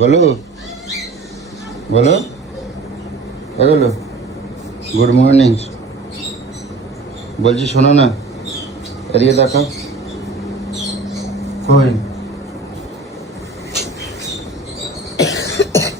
বলো বলো বলো গুড মর্নিং। বলছি শোনো না, এদিকে দেখো। কই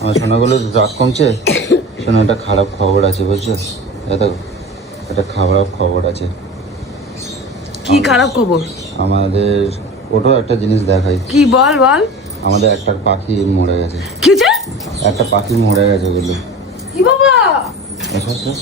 আমার সোনাগুলো রাত কমছে? শোনো, একটা খারাপ খবর আছে বুঝছো? দেখো, একটা খারাপ খবর আছে। কি খারাপ খবর? আমাদের ওটাও একটা জিনিস দেখাই। কি বল বল। আমাদের একটা পাখি মরে গেছে। কি হয়েছে? একটা পাখি মরে গেছে বলে। কি বাবা? আচ্ছা আচ্ছা।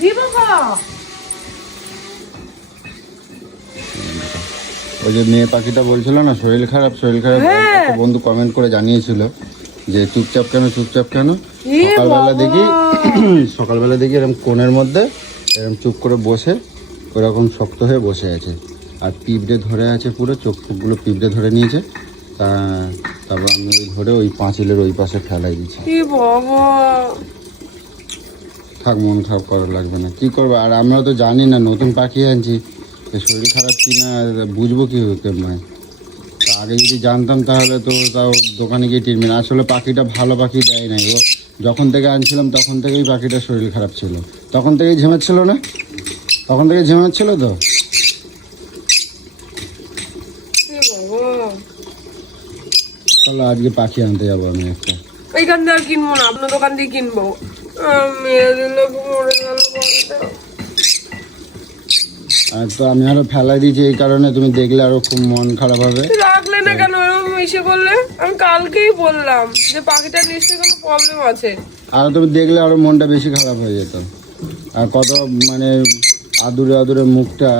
কি বাবা? ওই যে মেয়ে পাখিটা বলছিল না শরীর খারাপ, শরীর খারাপ। হ্যাঁ। একটা বন্ধু কমেন্ট করে জানিয়েছিল যে চুপচাপ কেন চুপচাপ কেন। এ সকালবেলা বাবা। দেখি সকালবেলা দেখি এরকম কোণের মধ্যে এরকম চুপ করে বসে ওরকম শক্ত হয়ে বসে আছে, আর পিঁপড়ে ধরে আছে, পুরো চোখ ফুকগুলো পিঁপড়ে ধরে নিয়েছে। তারপর আমি ওই ধরে ওই পাঁচিলের ওই পাশে ফেলাই দিচ্ছি। কি বাবা? থাক, মন খারাপ করা লাগবে না, কি করবো। আর আমরা তো জানি না, নতুন পাখি আনছি, শরীর খারাপ কি না বুঝবো কি মায়। আগে যদি জানতাম তাহলে তো তাও দোকানে গিয়ে ট্রিটমেন্ট। আসলে পাখিটা ভালো পাখি দেয় নাই। ও যখন থেকে আনছিলাম তখন থেকেই পাখিটার শরীর খারাপ ছিল, তখন থেকেই ঝিমাচ্ছিল না, তখন থেকে ঝিমাচ্ছিল তো। কি বাবা? চলো আজকে পাখি আনতে যাবো আমি একটা। এইখান থেকে আর কিনবো না, আপনার দোকান দিয়ে কিনবো। মেয়েদের লোক মরে গেল বাবাটা। আর তো আমি আরো ফেলাই দিয়েছি, এই কারণে তুমি দেখলে আরো খুব মন খারাপ হবে। রাখলে না কেন এরকম এসে করলে? আমি কালকেই বললাম যে পাখিটার নিশ্চয়ই কোনো প্রবলেম আছে। আর তুমি দেখলে আরো মনটা বেশি খারাপ হয়ে যেত। আর কত মানে আদুরে আদুরে মুখটা,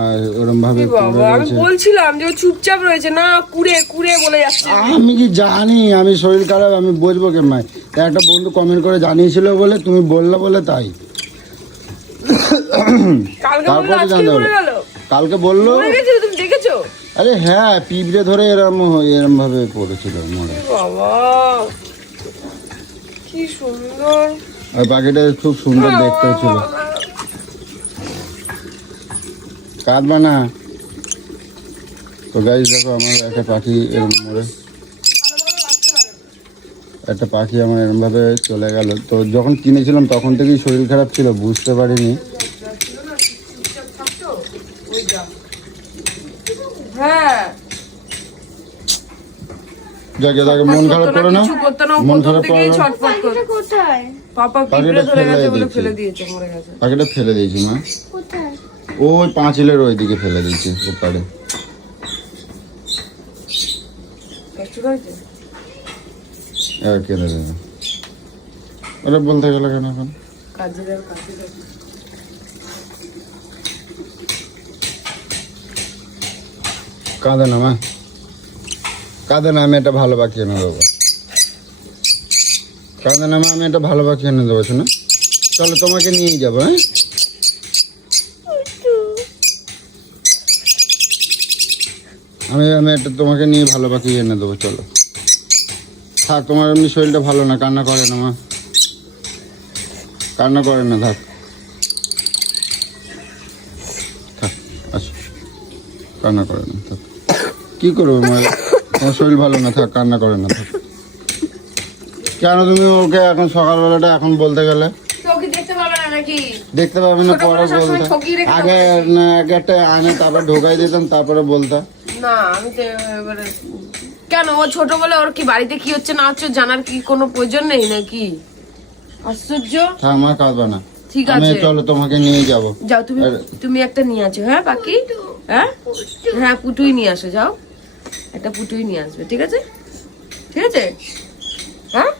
আর ওরম ভাবে বাবা আমি বলছিলাম যে ও চুপচাপ রয়েছে না, কুড়ে কুড়ে বলে যাচ্ছে। আমি কি জানি, আমি শরীর খারাপ আমি বুঝবো কে মাই। একটা বন্ধু কমেন্ট করে জানিয়েছিল বলে, তুমি বললে বলে তাই। কালকে বললো তারপরে আজকে জানতে মরে হলো, গেল। কালকে বললো। মরে গেছে, তুমি দেখেছো? আরে হ্যাঁ, পিঁপড়ে ধরে এরম ভাবে পড়েছিল মরে। বাবা কি সুন্দর। আর পাখিটা খুব সুন্দর দেখতে ছিল। কাঁদবা না তো গাইস। দেখো আমার একটা পাখি এরম মরে, একটা পাখি আমার এরম ভাবে চলে গেল। তো যখন কিনেছিলাম তখন থেকেই শরীর খারাপ ছিল, বুঝতে পারিনি। হ্যাঁ যাকে তাকে মন খারাপ করে না, কিছু করতে না, মন প্রথম খারাপ থেকেই করে। ছটফট করে। কোথায়? পাপা পাখিটা পিঁপড়ে ধরে গেছে বলে দিয়েছে। ফেলে দিয়েছে, মরে গেছে। পাখিটা ফেলে দিয়েছি মা, কোথায়? ওই পাঁচিলের ওইদিকে ফেলে দিয়েছি ওপারে। কষ্ট হয়েছে? আর কেটে দেবে ওরা বলতে গেলে কেন এখন। কাজে যাও, কাজে যাও। কাঁদে না মা, কাঁদে না, আমি একটা ভালো পাখি এনে দেবো। কাঁদে না মা, আমি একটা ভালো পাখি এনে দেবো শোনা। চলো তোমাকে নিয়ে যাবো। হ্যাঁ আমি একটা তোমাকে নিয়ে ভালো পাখি এনে দেবো, চলো। থাক, তোমার এমনি শরীরটা ভালো না, কান্না করে না মা, কান্না করে না, থাক থাক, আসো, কান্না করে না, থাক। কি করবো মা, তোমার শরীর ভালো না, থাক, কান্না করে না, থাক। কেন তুমি ওকে এখন সকালবেলাটা এখন বলতে গেলে চোখে দেখতে পাবে না নাকি? দেখতে পাবে না, পরে সবসময় বলতে। ঠকিয়ে রেখে আগে না আগে একটা আনে তারপর ঢোকাই দিতাম, তারপরে বলতা। না আমি তো এবারে কেন, ও ছোট বলে ওর কি বাড়িতে কি হচ্ছে না হচ্ছে জানার কি কোনো প্রয়োজন নেই নাকি? আশ্চর্য। হ্যাঁ মা, কাঁদবা না, ঠিক আমি আছে চলো তোমাকে নিয়ে যাবো। যাও, তুমি তুমি একটা নিয়ে আসো। হ্যাঁ বাকি হ্যাঁ হ্যাঁ পুটুই নিয়ে আসো, যাও একটা পুটুই নিয়ে আসবে, ঠিক আছে? ঠিক আছে হ্যাঁ,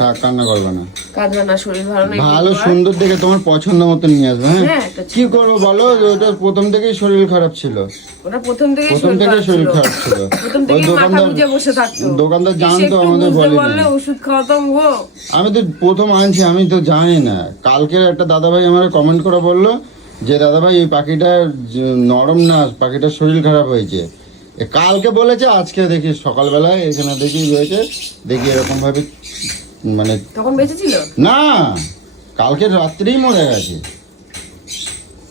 থাক, কান্না করবে না। কাঁদবে না, শরীর ভালো নেই। ভালো সুন্দর দেখে তোমার পছন্দ মতো নিয়ে আসবে। হ্যাঁ হ্যাঁ, একটা কি করবো বলো, ওটা প্রথম থেকেই শরীর খারাপ ছিল, ওটা প্রথম থেকেই প্রথম থেকেই শরীর খারাপ ছিল। প্রথম ওই থেকেই মাথা দোকানদার বুঝে বসে থাকতো। দোকানদার সে জানতো, একটু আমাদের বুঝতে বলেনি। পারলে ওষুধ খাওয়াতাম গো। আমি তো প্রথম আনছি, আমি তো জানি না। কালকে একটা দাদাভাই আমার কমেন্ট করে বললো যে দাদাভাই এই পাখিটা নরম না, পাখিটার শরীর খারাপ হয়েছে। কালকে বলেছে, আজকে দেখি সকালবেলায় এখানে দেখি রয়েছে, দেখি এরকম ভাবে মানে তখন বেঁচে ছিল না, কালকে রাত্রেই মরে গেছে।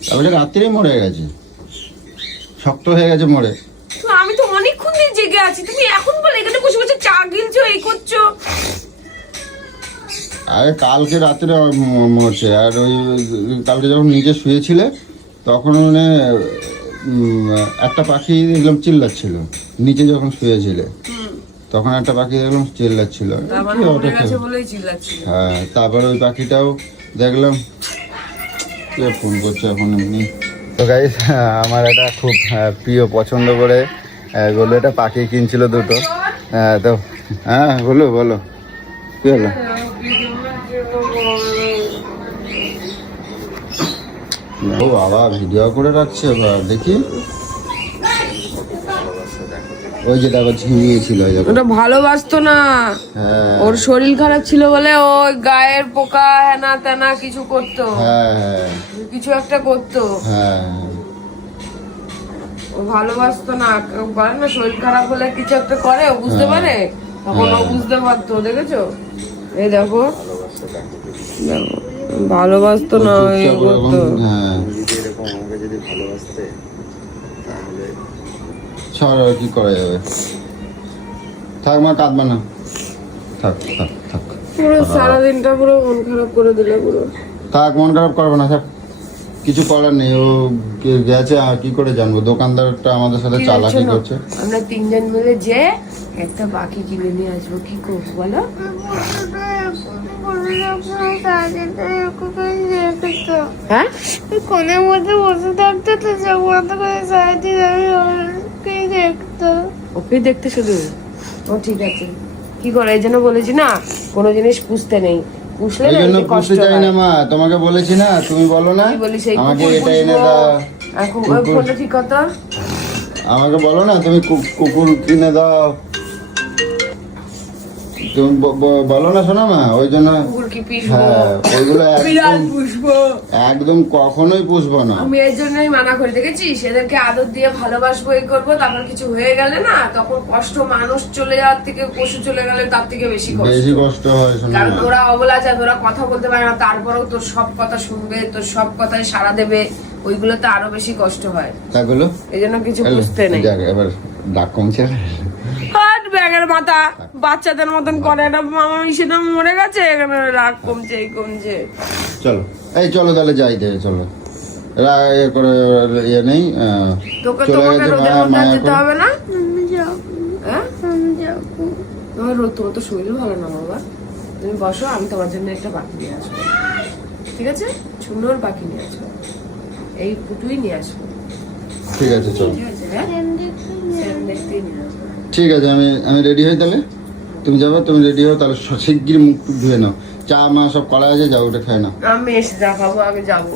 তারপরে রাত্রে মরে গেছে, শক্ত হয়ে গেছে মরে। তো আমি তো অনেকক্ষণ দিন জেগে আছি, তুমি এখন বলে এখানে বসে বসে চা গিলছো, এই করছো। আরে কালকে রাত্রে মরছে। আর ওই কালকে যখন নিজে শুয়েছিলে তখন মানে একটা পাখি দেখলাম চিল্লাচ্ছিল, নিচে যখন শুয়েছিলে তখন একটা পাখি দেখলাম চিল্লাচ্ছিল। হ্যাঁ, তারপরে ওই পাখিটাও দেখলাম। কে ফোন করছে এখন এমনি? তো গাইস, আমার এটা খুব প্রিয়, পছন্দ করে বলো এটা পাখি কিনছিল দুটো। তো হ্যাঁ বলো বলো, কি হলো? ও বাবা, ভিডিও করে রাখছে এবার দেখি। ওই যে দেখো ঝিমিয়েছিল, ওটা ভালোবাসতো না। হ্যাঁ, ওর শরীর খারাপ ছিল বলে ওই গায়ের পোকা হেনা তেনা কিছু করতো। হ্যাঁ কিছু একটা করতো। হ্যাঁ, ও ভালোবাসতো না, বলে না শরীর খারাপ হলে কিছু একটা করে, ও বুঝতে পারে, তখন ও বুঝতে পারতো। দেখেছো, এই দেখো, ভালোবাসতো না, এই করতো। হ্যাঁ, ছাড়, কি করা যাবে। থাক মা, কাঁদবা না, থাক থাক থাক। পুরো সারাদিনটা পুরো মন খারাপ করে দিলে পুরো। থাক, মন খারাপ করবে না, থাক, কিছু করার নেই। ও গেছে, আর কি করে জানবো? দোকানদারটা আমাদের সাথে চালাকি করছে। আমরা তিনজন মিলে যে একটা পাখি কিনে নিয়ে আসবো, কি করবো বলো? হ্যাঁ, কোনের মধ্যে বসে থাকতো তো বন্ধ করে সারাদিন আমি ওকে দেখতো। ওকে দেখতে শুধু? ও ঠিক আছে, কি করে, এই জন্য বলেছি না কোনো জিনিস পুষতে নেই, পুষলে এই না জন্য এই যে কষ্ট পুষতে চাই হয়। না মা, তোমাকে বলেছি না, তুমি বলো না কি বলিস, এই আমাকে কুকুর এটা এনে পুষবো। দাও। এখন ওই ফোনটা ঠিক কথা, আমাকে বলো না তুমি কুকুর কিনে দাও, তুমি বলো না শোনো মা, ওই জন্য। কুকুর কি পুষবো? হ্যাঁ, ওইগুলো বিড়াল একদম পুষবো? একদম কখনোই পুষবো না। আমি এর জন্যই মানা করে দেখেছিস, এদেরকে আদর দিয়ে ভালোবাসবো, এই করবো, তারপর কিছু হয়ে গেলে না তখন কষ্ট, মানুষ চলে যাওয়ার থেকে পশু চলে গেলে তার থেকে বেশি বেশি কষ্ট হয় শোনো কারণ মা। ওরা অবলা যায়, ওরা কথা বলতে পারে না, তারপরেও তোর সব কথা শুনবে, তোর সব কথায় সাড়া দেবে, ওইগুলোতে আরো বেশি কষ্ট হয়। তাগুলো এই জন্য কিছু বুঝতে নেই। যাক, এবার ডাক কমছে। হাট ব্যাগের মাথা, বাচ্চাদের মতন করে না, মামা মিশিয়ে মরে গেছে, এখানে রাগ কমছে, এই কমছে। চলো, এই চলো তাহলে যাই দে, চলো। এ করে ইয়ে নেই, তোকে চলে তোমাকে গেছে রোদের মধ্যে মায়া যেতে হবে না? আমি যাবো, হ্যাঁ, আমি যাবো। তোমার তোমার তো শরীর ভালো না বাবা, তুমি বসো, আমি তোমার জন্য একটা পাখি নিয়ে আসবো, ঠিক আছে? সুন্দর পাখি নিয়ে আসবো, এই পুটুই নিয়ে আসবো, ঠিক আছে চলো। ঠিক আছে? হ্যাঁ, সেরকম দেখতেই নিয়ে আসবো। ঠিক আছে, আমি রেডি হই তাহলে। তুমি যাবো, তুমি রেডি হও তাহলে, শিগগির মুখ টুক ধুয়ে নাও, চা মা সব করা আছে, যাও ওটা খায় না। আমি এসে চা খাবো, আগে যাবো,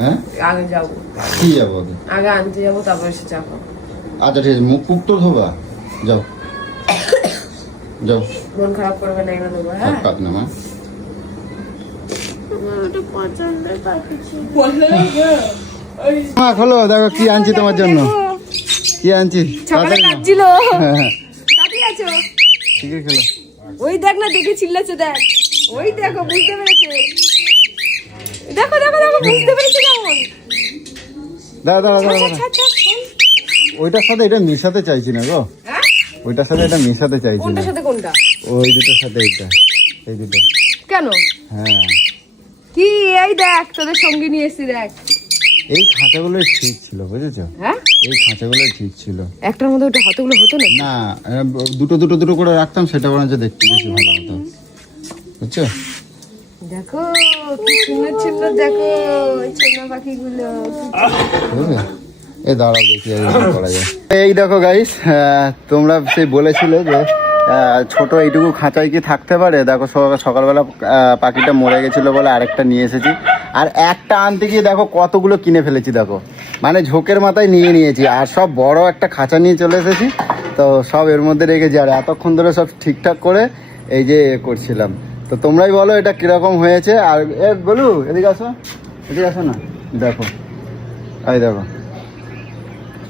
হ্যাঁ, আগে যাবো, কি যাবো আগে? আগে আনতে যাবো, তারপর এসে চা খাবো। আচ্ছা ঠিক আছে, মুখ টুক তো ধোবা, যাও যাও, মন খারাপ করবে না, এনে দেবো। থাক, হ্যাঁ, কাঁদ না মা। আমার ওটা পছন্দের পাখি ছিল। মা খোলো, দেখো কি আনছি তোমার জন্য, কি আনছি। সকালে তাড়াতাড়ি নাও। কাঁদছিল, হ্যাঁ, হ্যাঁ, তাড়াতাড়ি আছো। ঠিক আছে খেলো। ওই দেখ না, দেখে চিল্লাচ্ছে, দেখ, ওই দেখো, বুঝতে পেরেছে, দেখো দেখো দেখো, বুঝতে পেরেছে কেমন। দাঁড়া দাঁড়া দাঁড়া দাঁড়া। ছাড়, ছাড়, ছাড়। ওইটার সাথে এটা মিশাতে চাইছি না গো, হ্যাঁ? ওইটার সাথে এটা মিশাতে চাইছি না, কোনটার সাথে কোনটা? ওই দুটোর সাথে এইটা, এই দুটো। কেন? হ্যাঁ, কি, এই দেখ তোদের সঙ্গে নিয়ে এসছি, দেখ। এই খাঁচাগুলোই ঠিক ছিল, বুঝেছো? হ্যাঁ, এই খাঁচাগুলোই ঠিক ছিল। একটার মধ্যে ওটা হতগুলো হতো না। না, দুটো দুটো দুটো করে রাখতাম, সেটা বরঞ্চ দেখতে বেশি ভালো হতো, বুঝছো? দেখো কি সুন্দর সুন্দর, দেখো ওই ছোনা পাখিগুলো। বুঝলে? এই দাঁড়াও দেখি আর কি করা যায়। এই দেখো গাইস, তোমরা সেই বলেছিলে যে ছোট এইটুকু খাঁচায় কি থাকতে পারে, দেখো সকালবেলা পাখিটা মরে গেছিলো বলে আরেকটা নিয়ে এসেছি, আর একটা আনতে গিয়ে দেখো কতগুলো কিনে ফেলেছি, দেখো মানে ঝোঁকের মাথায় নিয়ে নিয়েছি, আর সব বড় একটা খাঁচা নিয়ে চলে এসেছি, তো সব এর মধ্যে রেখেছি, আর এতক্ষণ ধরে সব ঠিকঠাক করে এই যে করছিলাম। তো তোমরাই বলো এটা কিরকম হয়েছে। আর এ বলু, এদিকে আসো, এদিকে আসো না, দেখো এই দেখো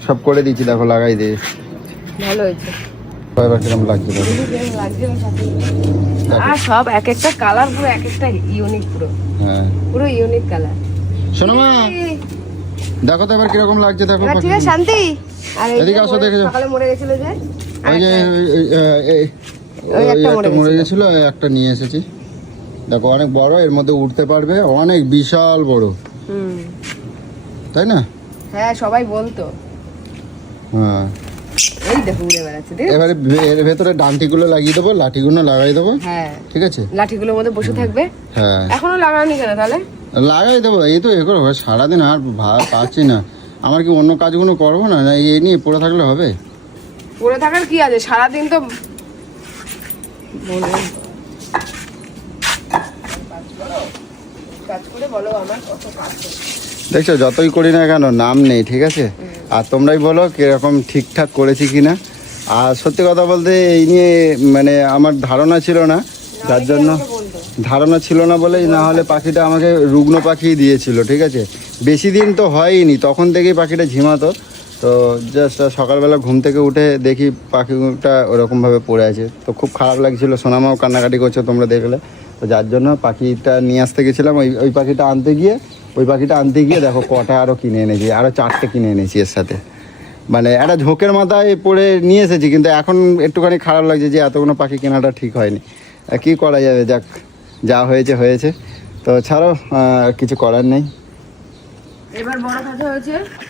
সব করে দিয়েছি, দেখো লাগাই দিয়ে, ভালো হয়েছে, এবার কিরকম লাগছে দেখো। আর সব এক একটা কালার পুরো এক একটা ইউনিক, পুরো হ্যাঁ, পুরো ইউনিক কালার। শোনো মা, দেখো তো এবার কিরকম লাগছে দেখো এবার ঠিক আছে শান্তি। আর এই যে এদিকে আসো, দেখে যাও। সকালে মরে গেছিল যে ওই যে ওই একটা মরে মরে গেছিল, একটা নিয়ে এসেছি। দেখো অনেক বড়, এর মধ্যে উঠতে পারবে, অনেক বিশাল বড়, হুম তাই না? হ্যাঁ সবাই বলতো। হ্যাঁ এই দেখো উড়ে বেড়াচ্ছে দেখ। এবারে এর ভেতরে ডান্টিগুলো লাগিয়ে দেবো, লাঠিগুলো লাগাই দেবো, হ্যাঁ ঠিক আছে? লাঠিগুলোর মধ্যে বসে থাকবে। হ্যাঁ এখনো লাগাওনি কেন তাহলে? লাগাই দেবো, এই তো এ করবো সারাদিন, আর পাচ্ছি না। আমার কি অন্য কাজগুলো করবো না, না এই নিয়ে পড়ে থাকলে হবে? পড়ে থাকার কি আছে, সারাদিন তো কাজ করে বলো আমার কত কাজ আছে। দেখছো যতই করি না কেন নাম নেই, ঠিক আছে? আর তোমরাই বলো কিরকম ঠিকঠাক করেছি কিনা। আর সত্যি কথা বলতে এই নিয়ে মানে আমার ধারণা ছিল না, যার জন্য ধারণা ছিল না বলেই না হলে পাখিটা আমাকে রুগ্ন পাখি দিয়েছিল, ঠিক আছে? বেশি দিন তো হয়নি, তখন থেকেই পাখিটা ঝিমাতো। তো জাস্ট সকালবেলা ঘুম থেকে উঠে দেখি পাখিটা ওরকমভাবে পড়ে আছে, তো খুব খারাপ লাগছিল। সোনামাও কান্নাকাটি করছে, তোমরা দেখলে। তো যার জন্য পাখিটা নিয়ে আসতে গেছিলাম। ওই পাখিটা আনতে গিয়ে দেখো কটা আরও কিনে এনেছি, আরও 4টে কিনে এনেছি এর সাথে। মানে একটা ঝোঁকের মাথায় পড়ে নিয়ে এসেছি, কিন্তু এখন একটুখানি খারাপ লাগছে যে এতগুলো পাখি কেনাটা ঠিক হয়নি। কি করা যাবে, যাক যা হয়েছে। তো ছাড়ো, কিছু করার নেই। এবার বড় কথা হয়েছে